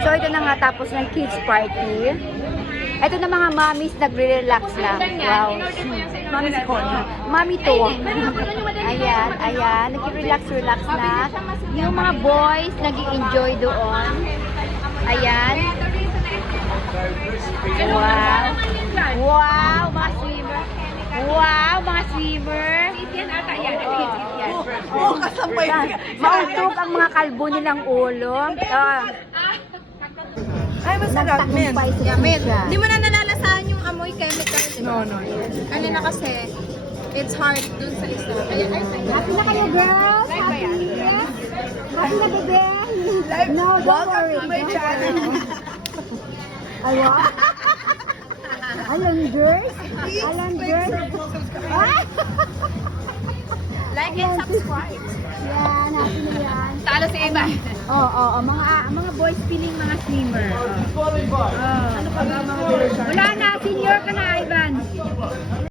So ito na nga tapos ng kids party. Ito na mga mommies nagre-relax na. Wow. Mami si Connie. Mami to. Ayan, ayan. Nag-relax na. Yung mga boys nag-enjoy doon. Ayan. Wow. Wow, mga swimmer. Wow, mga swimmer. Oo, kasabay niya. Mautog ang mga kalbo nilang ulo. Ay, masarap, men. Yeah, men. Di mo na nalalasahan yung amoy chemical. No, no. Kanina kasi, it's hard dun sa isa. Happy na kayo, girls? Happy? Happy na, bebe? No, don't Welcome worry. to my channel. Awa? Alam, girls? Alam, girls? Ah! Like and subscribe. Yan, happy na yan. Talo si Eva. Oo, mga boys feeling mga swimmer. Ano pa ba mga Wala na, senior ka na, Ivan.